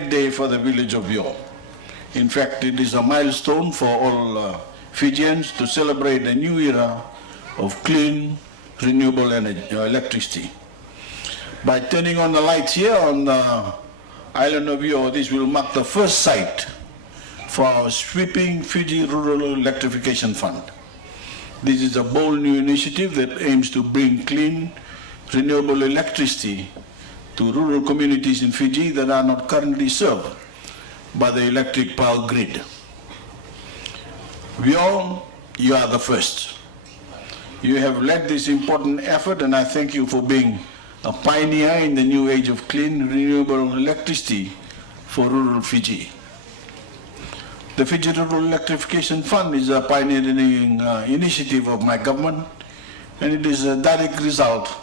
great day for the village of Vio. In fact, it is a milestone for all Fijians to celebrate a new era of clean, renewable energy, electricity. By turning on the lights here on the island of Vio, this will mark the first site for our sweeping Fiji Rural Electrification Fund. This is a bold new initiative that aims to bring clean, renewable electricity to rural communities in Fiji that are not currently served by the electric power grid. Vio, you are the first. You have led this important effort, and I thank you for being a pioneer in the new age of clean, renewable electricity for rural Fiji. The Fiji Rural Electrification Fund is a pioneering initiative of my government, and it is a direct result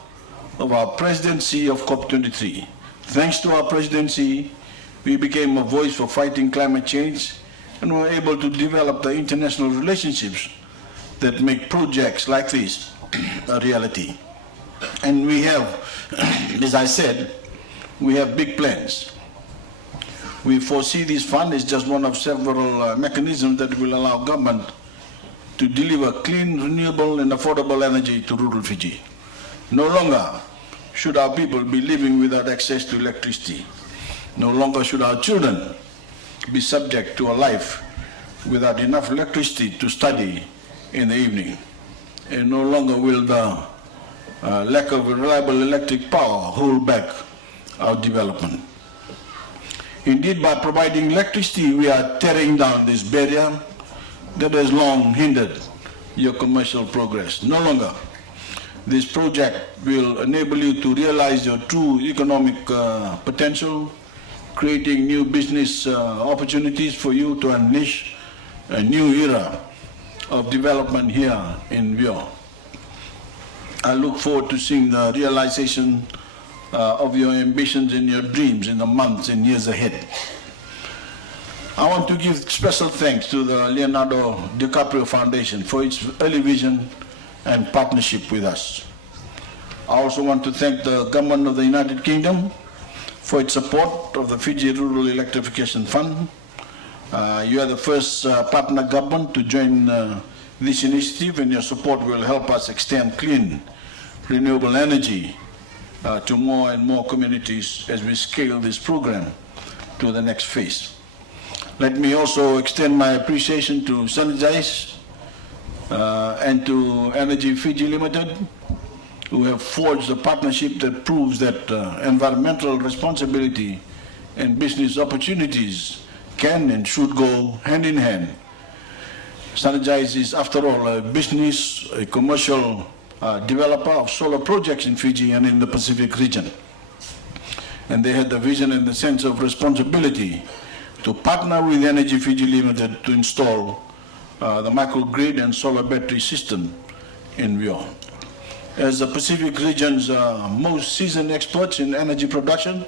of our presidency of COP23. Thanks to our presidency, we became a voice for fighting climate change and were able to develop the international relationships that make projects like this a reality. And we have, as I said, we have big plans. We foresee this fund is just one of several mechanisms that will allow government to deliver clean, renewable and affordable energy to rural Fiji. No longer should our people be living without access to electricity. No longer should our children be subject to a life without enough electricity to study in the evening. And no longer will the lack of reliable electric power hold back our development. Indeed, by providing electricity, we are tearing down this barrier that has long hindered your commercial progress. No longer. This project will enable you to realize your true economic potential, creating new business opportunities for you to unleash a new era of development here in Vio. I look forward to seeing the realization of your ambitions and your dreams in the months and years ahead. I want to give special thanks to the Leonardo DiCaprio Foundation for its early vision and partnership with us. I also want to thank the government of the United Kingdom for its support of the Fiji Rural Electrification Fund. You are the first partner government to join this initiative, and your support will help us extend clean, renewable energy to more and more communities as we scale this program to the next phase. Let me also extend my appreciation to Sanjay and to Energy Fiji Limited, who have forged a partnership that proves that environmental responsibility and business opportunities can and should go hand in hand. Sanjay is, after all, a business, a commercial developer of solar projects in Fiji and in the Pacific region. And they had the vision and the sense of responsibility to partner with Energy Fiji Limited to install the microgrid and solar battery system in Vio. As the Pacific region's most seasoned experts in energy production,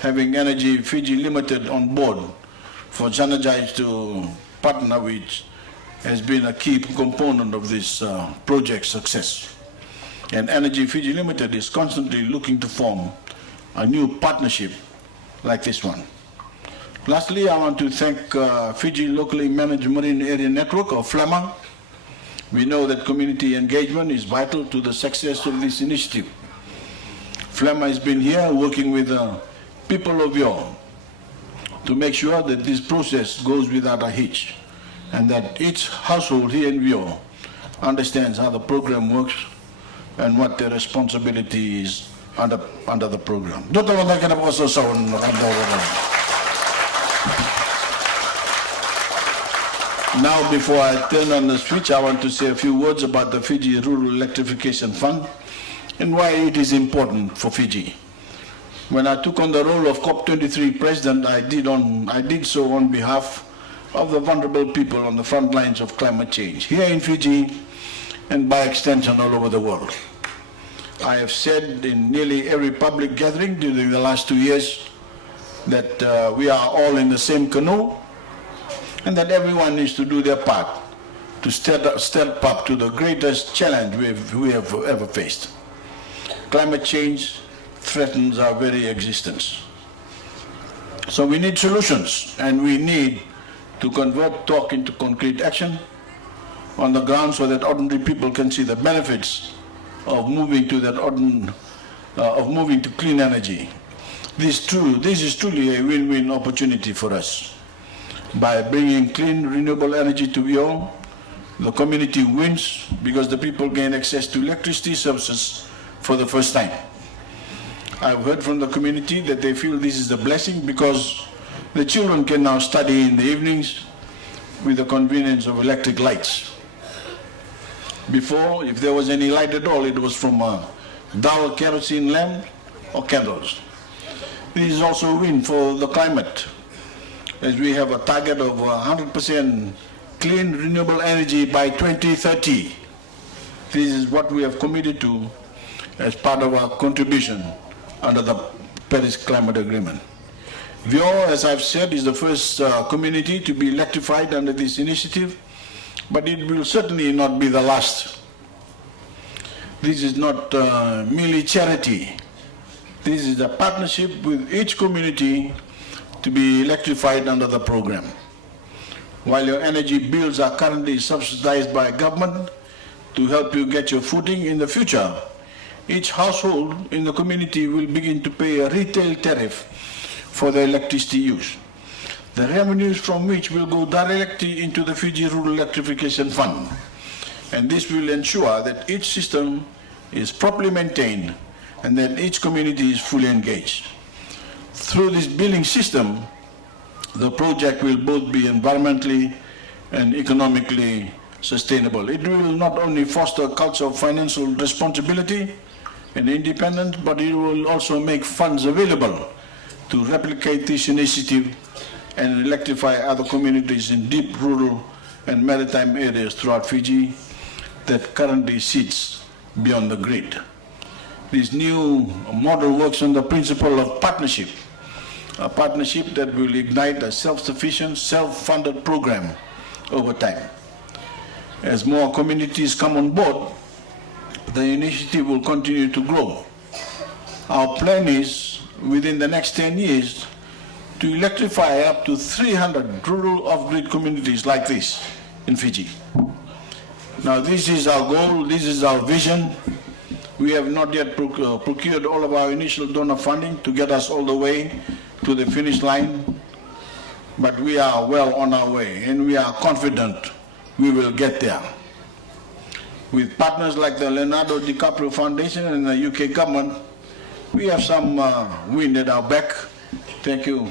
having Energy Fiji Limited on board for Sanjay to partner with has been a key component of this project's success. And Energy Fiji Limited is constantly looking to form a new partnership like this one. Lastly, I want to thank Fiji Locally Managed Marine Area Network, or FLEMA. We know that community engagement is vital to the success of this initiative. FLEMA has been here working with the people of Vio to make sure that this process goes without a hitch, and that each household here in Vio understands how the program works and what their responsibility is under the program. Now, before I turn on the switch, I want to say a few words about the Fiji Rural Electrification Fund and why it is important for Fiji. When I took on the role of COP23 President, I did so on behalf of the vulnerable people on the front lines of climate change, here in Fiji and by extension all over the world. I have said in nearly every public gathering during the last 2 years that we are all in the same canoe and that everyone needs to do their part to step up to the greatest challenge we have ever faced. Climate change threatens our very existence. So we need solutions, and we need to convert talk into concrete action on the ground so that ordinary people can see the benefits of moving to clean energy. This is truly a win-win opportunity for us. By bringing clean, renewable energy to Vio, the community wins because the people gain access to electricity services for the first time. I've heard from the community that they feel this is a blessing because the children can now study in the evenings with the convenience of electric lights. Before, if there was any light at all, it was from a dull kerosene lamp or candles. This is also a win for the climate, as we have a target of 100% clean renewable energy by 2030. This is what we have committed to as part of our contribution under the Paris Climate Agreement. Vio, as I've said, is the first community to be electrified under this initiative, but it will certainly not be the last. This is not merely charity. This is a partnership with each community to be electrified under the program. While your energy bills are currently subsidized by government to help you get your footing in the future, each household in the community will begin to pay a retail tariff for their electricity use, the revenues from which will go directly into the Fiji Rural Electrification Fund. And this will ensure that each system is properly maintained and that each community is fully engaged. Through this billing system, the project will both be environmentally and economically sustainable. It will not only foster a culture of financial responsibility and independence, but it will also make funds available to replicate this initiative and electrify other communities in deep rural and maritime areas throughout Fiji that currently sits beyond the grid. This new model works on the principle of partnership, a partnership that will ignite a self-sufficient, self-funded program over time. As more communities come on board, the initiative will continue to grow. Our plan is, within the next 10 years, to electrify up to 300 rural off-grid communities like this in Fiji. Now, this is our goal, this is our vision. We have not yet procured all of our initial donor funding to get us all the way to the finish line, but we are well on our way, and we are confident we will get there. With partners like the Leonardo DiCaprio Foundation and the UK government, we have some wind at our back. Thank you.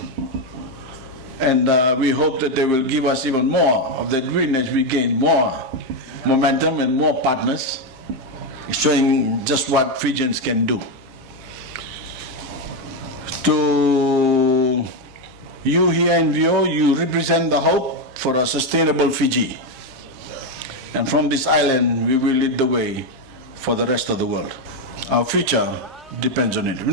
And we hope that they will give us even more of that wind as we gain more momentum and more partners, showing just what Fijians can do. To you here in Vio, you represent the hope for a sustainable Fiji. And from this island, we will lead the way for the rest of the world. Our future depends on it.